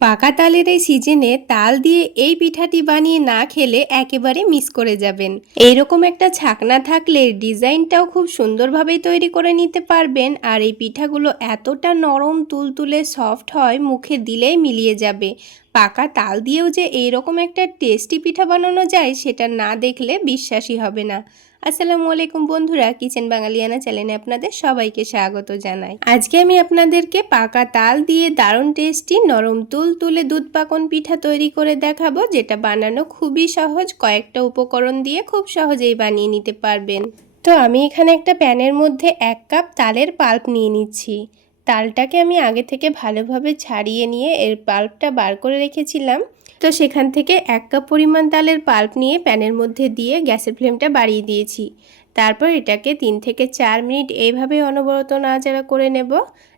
পাকা তালের এই সিজনে তাল দিয়ে এই পিঠাটি বানিয়ে না খেলে একেবারে মিস করে যাবেন। এইরকম একটা ছাকনা থাকলে ডিজাইনটাও খুব সুন্দরভাবে তৈরি করে নিতে পারবেন আর এই পিঠাগুলো এতটা নরম, তুলতুলে, সফট হয়, মুখে দিলেই মিলিয়ে যাবে। পাকা তাল দিয়েও যে এইরকম একটা টেস্টি পিঠা বানানো যায়, সেটা না দেখলে বিশ্বাসই হবে না। আসসালামু আলাইকুম বন্ধুরা, কিচেন বাঙালিয়ানা চ্যানেলে আপনাদের সবাইকে স্বাগত জানাই। আজকে আমি আপনাদেরকে পাকা তাল দিয়ে দারুণ টেস্টি নরম তুল তুলে দুধ পাকন পিঠা তৈরি করে দেখাবো, যেটা বানানো খুবই সহজ। কয়েকটা উপকরণ দিয়ে খুব সহজেই বানিয়ে নিতে পারবেন। তো আমি এখানে একটা প্যানের মধ্যে এক কাপ তালের পাল্প নিয়ে নিচ্ছি। তালটাকে আমি আগে থেকে ভালোভাবে ছাড়িয়ে নিয়ে এর পাল্পটা বার করে রেখেছিলাম। তো সেখান থেকে এক কাপ পরিমাণ তালের পাল্প নিয়ে প্যানের মধ্যে দিয়ে গ্যাসের ফ্লেমটা বাড়িয়ে দিয়েছি। তারপর এটাকে তিন থেকে চার মিনিট এইভাবে অনবরত নাড়াচাড়া করে নেব।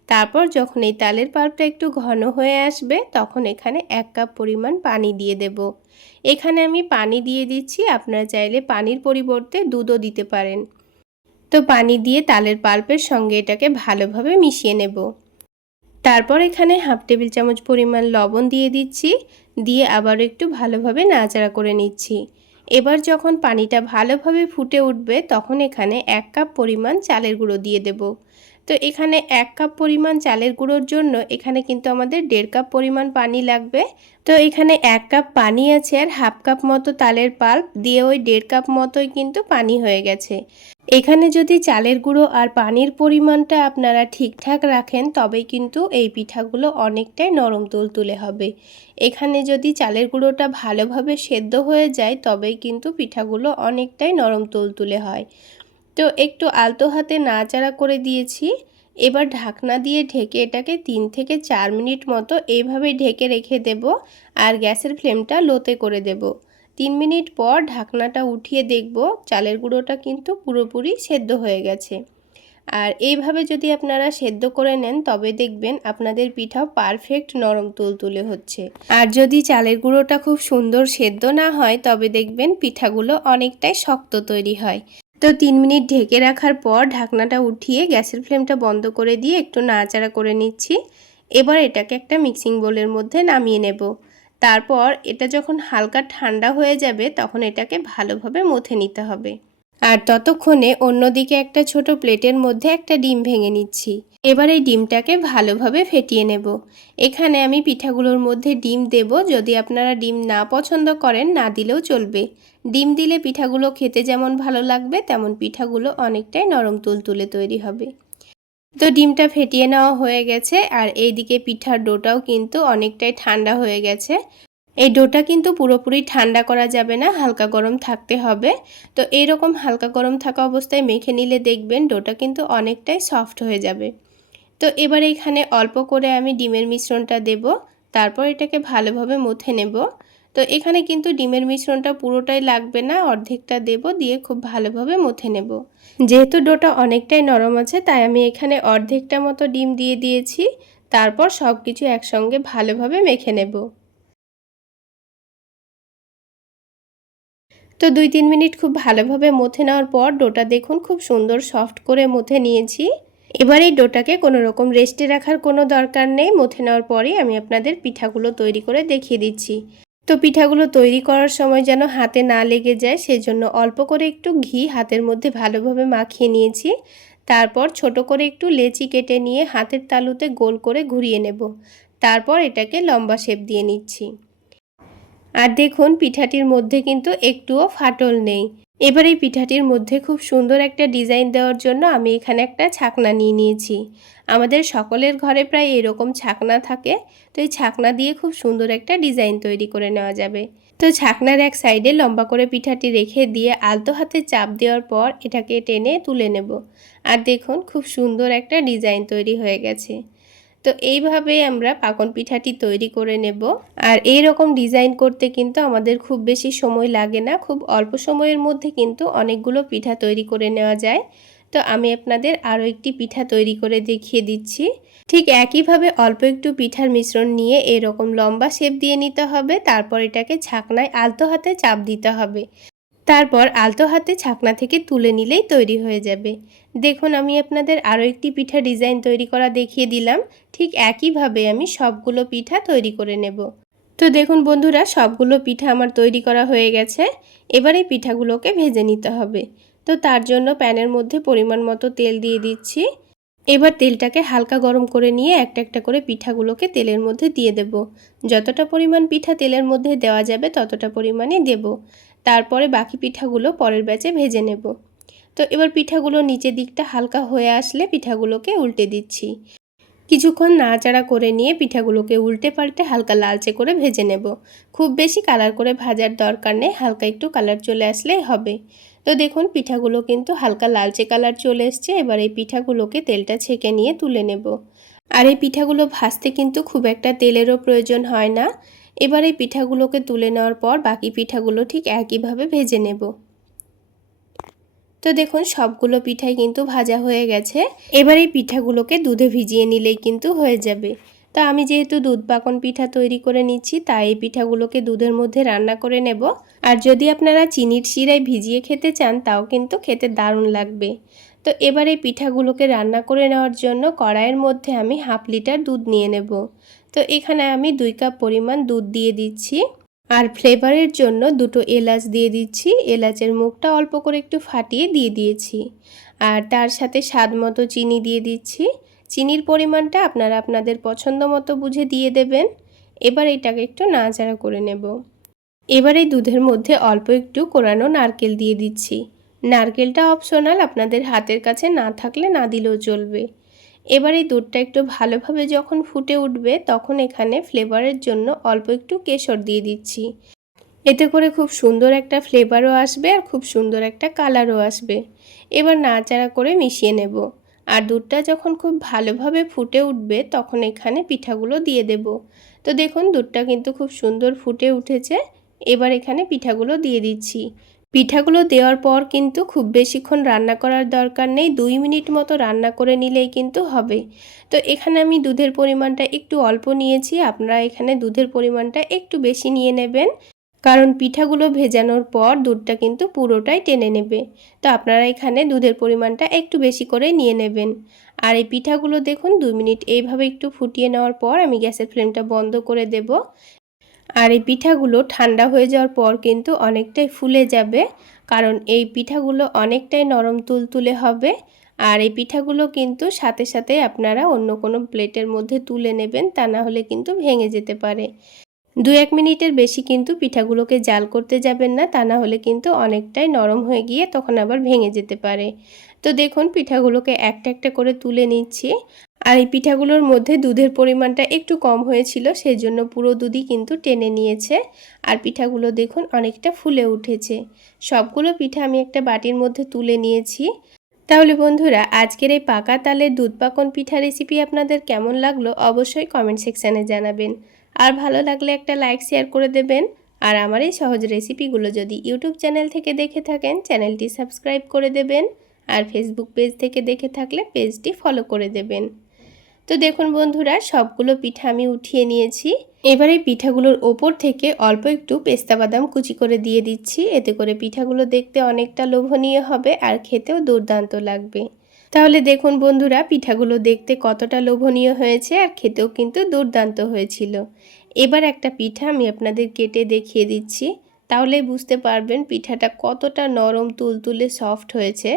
তারপর যখন এই তালের পাল্পটা একটু ঘন হয়ে আসবে, তখন এখানে এক কাপ পরিমাণ পানি দিয়ে দেব। এখানে আমি পানি দিয়ে দিচ্ছি, আপনারা চাইলে পানির পরিবর্তে দুধও দিতে পারেন। তো পানি দিয়ে তালের পাল্পের সঙ্গে এটাকে ভালোভাবে মিশিয়ে নেব। তারপর এখানে হাফ টেবিল চামচ পরিমাণ লবণ দিয়ে দিচ্ছি, দিয়ে আবার একটু ভালোভাবে নাড়াচাড়া করে নিচ্ছি। এবার যখন পানিটা ভালোভাবে ফুটে উঠবে, তখন এখানে এক কাপ পরিমাণ চালের গুঁড়ো দিয়ে দেব। তো এখানে এক কাপ পরিমাণ চালের গুঁড়োর জন্য এখানে কিন্তু আমাদের দেড় কাপ পরিমাণ পানি লাগবে। তো এখানে এক কাপ পানি আছে আর হাফ কাপ মতো তালের পাল্প দিয়ে ওই দেড় কাপ মতোই কিন্তু পানি হয়ে গেছে। এখানে যদি চালের গুঁড়ো আর পানির পরিমাণটা আপনারা ঠিকঠাক রাখেন তবে কিন্তু এই পিঠাগুলো অনেকটাই নরম তুলতুলে হবে। এখানে যদি চালের গুঁড়োটা ভালোভাবে সেদ্ধ হয়ে যায়, তবেই কিন্তু পিঠাগুলো অনেকটাই নরম তুলতুলে হয়। তো একটু আলতো হাতে নাড়াচাড়া করে দিয়েছি। এবার ঢাকনা দিয়ে ঢেকে এটাকে তিন থেকে চার মিনিট মতো এইভাবে ঢেকে রেখে দেব, আর গ্যাসের ফ্লেমটা লোতে করে দেব। তিন মিনিট পর ঢাকনাটা উঠিয়ে দেখব চালের গুঁড়োটা কিন্তু পুরোপুরি সেদ্ধ হয়ে গেছে। আর এইভাবে যদি আপনারা সেদ্ধ করে নেন, তবে দেখবেন আপনাদের পিঠাও পারফেক্ট নরম তুলতুলে হচ্ছে। আর যদি চালের গুঁড়োটা খুব সুন্দর সেদ্ধ না হয়, তবে দেখবেন পিঠাগুলো অনেকটাই শক্ত তৈরি হয়। তো তিন মিনিট ঢেকে রাখার পর ঢাকনাটা উঠিয়ে গ্যাসের ফ্লেমটা বন্ধ করে দিয়ে একটু নাড়াচাড়া করে নিচ্ছি। এবার এটাকে একটা মিক্সিং বোলের মধ্যে নামিয়ে নেব। তারপর এটা যখন হালকা ঠান্ডা হয়ে যাবে, তখন এটাকে ভালোভাবে মথে নিতে হবে। আর ততক্ষণে অন্যদিকে একটা ছোট প্লেটের মধ্যে একটা ডিম ভেঙে নিচ্ছি। এবার এই ডিমটাকে ভালোভাবে ফেটিয়ে নেব। এখানে আমি পিঠাগুলোর মধ্যে ডিম দেব, যদি আপনারা ডিম না পছন্দ করেন, না দিলেও চলবে। ডিম দিলে পিঠাগুলো খেতে যেমন ভালো লাগবে, তেমন পিঠাগুলো অনেকটাই নরম তুলতুলে তৈরি হবে। তো ডিমটা ফেটিয়ে নেওয়া হয়ে গেছে আর এইদিকে পিঠার ডোটাও কিন্তু অনেকটাই ঠান্ডা হয়ে গেছে। এই ডোটা কিন্তু পুরোপুরি ঠান্ডা করা যাবে না, হালকা গরম থাকতে হবে। তো এইরকম হালকা গরম থাকা অবস্থায় মেখে নিলে দেখবেন ডোটা কিন্তু অনেকটাই সফট হয়ে যাবে। তো এবার এখানে অল্প করে আমি ডিমের মিশ্রণটা দেব, তারপর এটাকে ভালোভাবে মথে নেব। তো এখানে কিন্তু ডিমের মিশ্রণটা পুরোটাই লাগবে না, অর্ধেকটা দেব, দিয়ে খুব ভালোভাবে মথে নেব। যেহেতু ডোটা অনেকটাই নরম আছে, তাই আমি এখানে অর্ধেকটা মতো ডিম দিয়ে দিয়েছি। তারপর সব কিছু একসঙ্গে ভালোভাবে মেখে নেব। তো দুই তিন মিনিট খুব ভালোভাবে মথে নেওয়ার পর ডোটা দেখুন খুব সুন্দর সফট করে মথে নিয়েছি। এবার এই ডোটাকে কোনো রকম রেস্টে রাখার কোনো দরকার নেই। মথে নেওয়ার পরেই আমি আপনাদের পিঠাগুলো তৈরি করে দেখিয়ে দিচ্ছি। তো পিঠাগুলো তৈরি করার সময় যেন হাতে না লেগে যায়, সেজন্য অল্প করে একটু ঘি হাতের মধ্যে ভালোভাবে মাখিয়ে নিয়েছি। তারপর ছোট করে একটু লেচি কেটে নিয়ে হাতের তালুতে গোল করে ঘুরিয়ে নেব। তারপর এটাকে লম্বা শেপ দিয়ে নিচ্ছি। আর দেখুন, পিঠাটির মধ্যে কিন্তু একটুও ফাটল নেই। এবার এই পিঠাটির মধ্যে খুব সুন্দর একটা ডিজাইন দেওয়ার জন্য আমি এখানে একটা ছাকনা নিয়ে নিয়েছি। আমাদের সকলের ঘরে প্রায় এরকম ছাকনা থাকে, তো এই ছাকনা দিয়ে খুব সুন্দর একটা ডিজাইন তৈরি করে নেওয়া যাবে। তো ছাকনার এক সাইডে লম্বা করে পিঠাটি রেখে দিয়ে আলতো হাতে চাপ দেওয়ার পর এটাকে টেনে তুলে নেব। আর দেখুন, খুব সুন্দর একটা ডিজাইন তৈরি হয়ে গেছে। তো এইভাবে আমরা পাকন পিঠাটি তৈরি করে নেব। আর এই রকম ডিজাইন করতে কিন্তু আমাদের খুব বেশি সময় লাগে না, খুব অল্প সময়ের মধ্যে কিন্তু অনেকগুলো পিঠা তৈরি করে নেওয়া যায়। তো আমি আপনাদের আরও একটি পিঠা তৈরি করে দেখিয়ে দিচ্ছি। ঠিক একইভাবে অল্প একটু পিঠার মিশ্রণ নিয়ে এরকম লম্বা শেপ দিয়ে নিতে হবে, তারপর এটাকে ছাকনায় আলতো হাতে চাপ দিতে হবে। তারপর আলতো হাতে ছাকনা থেকে তুলে নিলেই তৈরি হয়ে যাবে। দেখুন, আমি আপনাদের আরও একটি পিঠা ডিজাইন তৈরি করা দেখিয়ে দিলাম। ঠিক একইভাবে আমি সবগুলো পিঠা তৈরি করে নেব। তো দেখুন বন্ধুরা, সবগুলো পিঠা আমার তৈরি করা হয়ে গেছে। এবার এই পিঠাগুলোকে ভেজে নিতে হবে। তো তার জন্য প্যানের মধ্যে পরিমাণ মতো তেল দিয়ে দিচ্ছি। এবার তেলটাকে হালকা গরম করে নিয়ে একটা একটা করে পিঠাগুলোকে তেলের মধ্যে দিয়ে দেব। যতটা পরিমাণ পিঠা তেলের মধ্যে দেওয়া যাবে, ততটা পরিমাণে দেব। তারপরে বাকি পিঠাগুলো পরের ব্যাচে ভেজে নেব। তো এবার পিঠাগুলো নিচের দিকটা হালকা হয়ে আসলে পিঠাগুলোকে উল্টে দিচ্ছি। কিছুক্ষণ নাড়াচাড়া করে নিয়ে পিঠাগুলোকে উল্টে পাল্টে হালকা লালচে করে ভেজে নেব। খুব বেশি কালার করে ভাজার দরকার নেই, হালকা একটু কালার চলে আসলেই হবে। তো দেখুন, পিঠাগুলো কিন্তু হালকা লালচে কালার চলে এসছে, এবার এই পিঠাগুলোকে তেলটা ছেঁকে নিয়ে তুলে নেব। আর এই পিঠাগুলো ভাজতে কিন্তু খুব একটা তেলেরও প্রয়োজন হয় না। এবার এই পিঠাগুলোকে তুলে নেওয়ার পর বাকি পিঠাগুলো ঠিক একইভাবে ভেজে নেব। তো দেখুন, সবগুলো পিঠাই কিন্তু ভাজা হয়ে গেছে। এবার এই পিঠাগুলোকে দুধে ভিজিয়ে নিলেই কিন্তু হয়ে যাবে। তো আমি যেহেতু দুধ পাকন পিঠা তৈরি করে নিচ্ছি, তাই এই পিঠাগুলোকে দুধের মধ্যে রান্না করে নেব। আর যদি আপনারা চিনির শিরায় ভিজিয়ে খেতে চান, তাও কিন্তু খেতে দারুণ লাগবে। তো এবার এই পিঠাগুলোকে রান্না করে নেওয়ার জন্য কড়াইয়ের মধ্যে আমি হাফ লিটার দুধ নিয়ে নেব। তো এখানে আমি দুই কাপ পরিমাণ দুধ দিয়ে দিচ্ছি আর ফ্লেভারের জন্য দুটো এলাচ দিয়ে দিচ্ছি। এলাচের মুখটা অল্প করে একটু ফাটিয়ে দিয়ে দিয়েছি আর তার সাথে স্বাদ মতো চিনি দিয়ে দিচ্ছি। চিনির পরিমাণটা আপনারা আপনাদের পছন্দ মতো বুঝে দিয়ে দেবেন। এবার এটাকে একটু নাড়াচাড়া করে নেব। এবার এই দুধের মধ্যে অল্প একটু কোরানো নারকেল দিয়ে দিচ্ছি। নারকেলটা অপশনাল আপনাদের হাতের কাছে না থাকলে না দিলেও চলবে। এবার এই দুধটা একটু ভালোভাবে যখন ফুটে উঠবে, তখন এখানে ফ্লেভারের জন্য অল্প একটু কেশর দিয়ে দিচ্ছি। এতে করে খুব সুন্দর একটা ফ্লেভারও আসবে আর খুব সুন্দর একটা কালারও আসবে। এবার নাড়াচাড়া করে মিশিয়ে নেব। আর দুধটা যখন খুব ভালোভাবে ফুটে উঠবে, তখন এখানে পিঠাগুলো দিয়ে দেব। তো দেখুন, দুধটা কিন্তু খুব সুন্দর ফুটে উঠেছে। এবার এখানে পিঠাগুলো দিয়ে দিচ্ছি। পিঠাগুলো দেওয়ার পর কিন্তু খুব বেশিক্ষণ রান্না করার দরকার নেই, দুই মিনিট মতো রান্না করে নিলেই কিন্তু হবে। তো এখানে আমি দুধের পরিমাণটা একটু অল্প নিয়েছি, আপনারা এখানে দুধের পরিমাণটা একটু বেশি নিয়ে নেবেন। কারণ পিঠাগুলো ভেজানোর পর দুধটা কিন্তু পুরোটাই টেনে নেবে। তো আপনারা এখানে দুধের পরিমাণটা একটু বেশি করে নিয়ে নেবেন। আর এই পিঠাগুলো দেখুন, দুই মিনিট এইভাবে একটু ফুটিয়ে নেওয়ার পর আমি গ্যাসের ফ্লেমটা বন্ধ করে দেব। আর এই পিঠাগুলো ঠান্ডা হয়ে যাওয়ার পর কিন্তু অনেকটাই ফুলে যাবে, কারণ এই পিঠাগুলো অনেকটাই নরম তুলতুলে হবে। আর এই পিঠাগুলো কিন্তু সাথে সাথে আপনারা অন্য কোনো প্লেটের মধ্যে তুলে নেবেন, তা না হলে কিন্তু ভেঙে যেতে পারে। দু এক মিনিটের বেশি কিন্তু পিঠাগুলোকে জাল করতে যাবেন না, তা না হলে কিন্তু অনেকটাই নরম হয়ে গিয়ে তখন আবার ভেঙে যেতে পারে। তো দেখুন, পিঠাগুলোকে একটা একটা করে তুলে নিচ্ছি। আর এই পিঠাগুলোর মধ্যে দুধের পরিমাণটা একটু কম হয়েছিল সেই জন্য পুরো দুধই কিন্তু টেনে নিয়েছে। আর পিঠাগুলো দেখুন অনেকটা ফুলে উঠেছে। সবগুলো পিঠা আমি একটা বাটির মধ্যে তুলে নিয়েছি। তাহলে বন্ধুরা, আজকের এই পাকা তালের দুধ পাকন পিঠা রেসিপি আপনাদের কেমন লাগল অবশ্যই কমেন্ট সেকশানে জানাবেন। আর ভালো লাগলে একটা লাইক শেয়ার করে দেবেন। আর আমার এই সহজ রেসিপিগুলো যদি ইউটিউব চ্যানেল থেকে দেখে থাকেন চ্যানেলটি সাবস্ক্রাইব করে দেবেন। আর ফেসবুক পেজ থেকে দেখে থাকলে পেজটি ফলো করে দেবেন। তো দেখুন বন্ধুরা, সবগুলো পিঠা আমি উঠিয়ে নিয়েছি। এবারে পিঠাগুলোর ওপর থেকে অল্প একটু পেস্তা বাদাম কুচি করে দিয়ে দিচ্ছি। এতে করে পিঠাগুলো দেখতে অনেকটা লোভনীয় হবে আর খেতেও দুর্দান্ত লাগবে। তাহলে দেখুন বন্ধুরা, পিঠাগুলো দেখতে কতটা লোভনীয় হয়েছে আর খেতেও কিন্তু দুর্দান্ত হয়েছিল। এবার একটা পিঠা আমি আপনাদের কেটে দেখিয়ে দিচ্ছি। তাহলে বুঝতে পারবেন পিঠাটা কতটা নরম, তুলতুলে, সফট হয়েছে।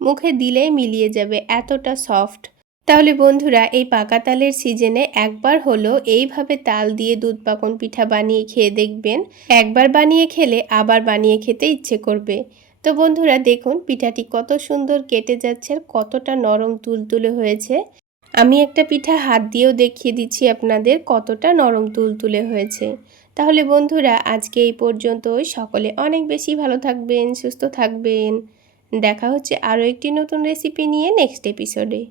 মুখে দিলেই মিলিয়ে যাবে, এতটা সফট। তাহলে বন্ধুরা, এই পাকা তালের সিজনে একবার হলো এইভাবে তাল দিয়ে দুধ পাকন পিঠা বানিয়ে খেয়ে দেখবেন। একবার বানিয়ে খেলে আবার বানিয়ে খেতে ইচ্ছে করবে। তো বন্ধুরা, দেখুন পিঠাটি কত সুন্দর কেটে যাচ্ছে আর কতটা নরম তুলতুলে হয়েছে। আমি একটা পিঠা হাত দিয়েও দেখিয়ে দিচ্ছি আপনাদের কতটা নরম তুলতুলে হয়েছে। তাহলে বন্ধুরা, আজকে এই পর্যন্তই। সকলে অনেক বেশি ভালো থাকবেন, সুস্থ থাকবেন। দেখা হচ্ছে আরও একটি নতুন রেসিপি নিয়ে নেক্সট এপিসোডে